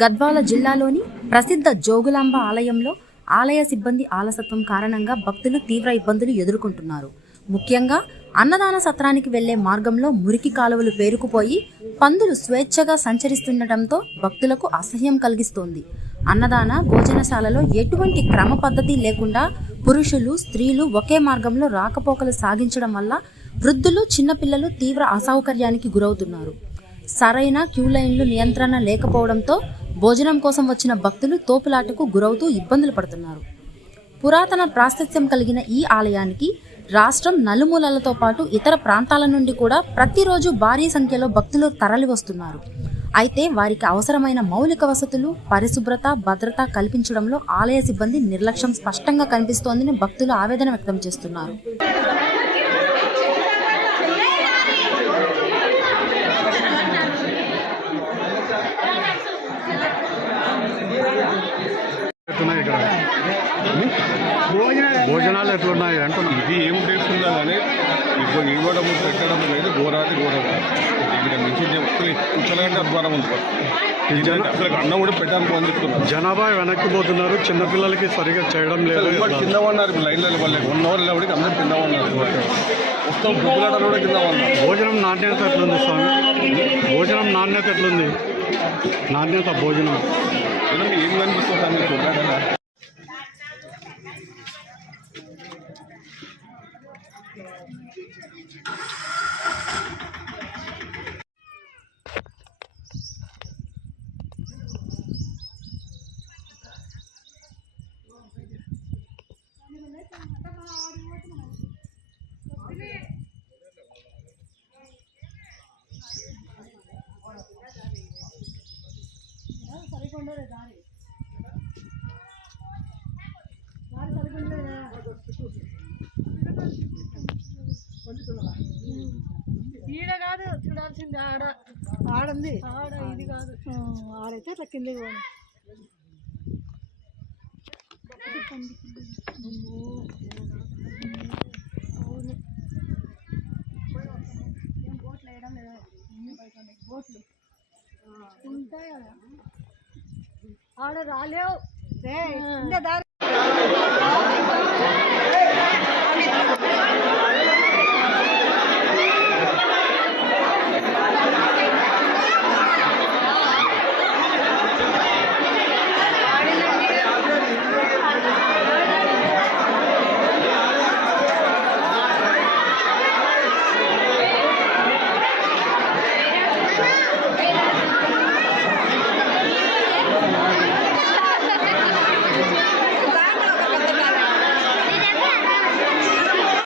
గద్వాల జిల్లాలోని ప్రసిద్ధ జోగులాంబ ఆలయంలో ఆలయ సిబ్బంది ఆలసత్వం కారణంగా భక్తులు తీవ్ర ఇబ్బందులు ఎదుర్కొంటున్నారు. ముఖ్యంగా అన్నదాన సత్రానికి వెళ్లే మార్గంలో మురికి కాలువలు పేరుకుపోయి పందులు స్వేచ్ఛగా సంచరిస్తుండటంతో భక్తులకు అసహ్యం కలిగిస్తోంది. అన్నదాన భోజనశాలలో ఎటువంటి క్రమ పద్ధతి లేకుండా పురుషులు స్త్రీలు ఒకే మార్గంలో రాకపోకలు సాగించడం వల్ల వృద్ధులు చిన్నపిల్లలు తీవ్ర అసౌకర్యానికి గురవుతున్నారు. సరైన క్యూ లైన్లు నియంత్రణ లేకపోవడంతో భోజనం కోసం వచ్చిన భక్తులు తోపులాటకు గురవుతూ ఇబ్బందులు పడుతున్నారు. పురాతన ప్రాశస్త్యం కలిగిన ఈ ఆలయానికి రాష్ట్రం నలుమూలలతో పాటు ఇతర ప్రాంతాల నుండి కూడా ప్రతిరోజు భారీ సంఖ్యలో భక్తులు తరలి వస్తున్నారు. అయితే వారికి అవసరమైన మౌలిక వసతులు, పరిశుభ్రత, భద్రత కల్పించడంలో ఆలయ సిబ్బంది నిర్లక్ష్యం స్పష్టంగా కనిపిస్తోందని భక్తులు ఆవేదన వ్యక్తం చేస్తున్నారు. భోజనాలు ఎట్లున్నాయి అంటున్నా. ఇది ఏం చేస్తుందా కానీ ఇప్పుడు ఇవ్వడం పెట్టడం అనేది ఘోరాది ఘోరంగా ఇక్కడ నుంచి కూర్చోలేంటే అధ్వానం ఉంది. అసలు అన్నం కూడా పెట్టడానికి అందుతున్నారు. జనాభా వెనక్కి పోతున్నారు. చిన్నపిల్లలకి సరిగా చేయడం లేదు. కింద ఉన్నారు లైన్లలో వాళ్ళకి 1 అవర్ లేవడికి అందరూ కింద ఉన్నారు. మొత్తం గుబ్బలాటలు కూడా కింద ఉన్నారు. భోజనం నాణ్యత ఎట్లుంది స్వామి? భోజనం నాణ్యత ఎట్లుంది? నాణ్యత భోజనం ఏం కనిపిస్తుందా మీకు? ఈడ కాదు చూడాల్సింది, ఆడుంది. ఆడ ఇది కాదు, ఆడైతే అట్లా కిందకి పోను. బోట్లు వేయడం లేదా? బోట్లు ఉంటాయి కదా, ఆడ రాలేవు.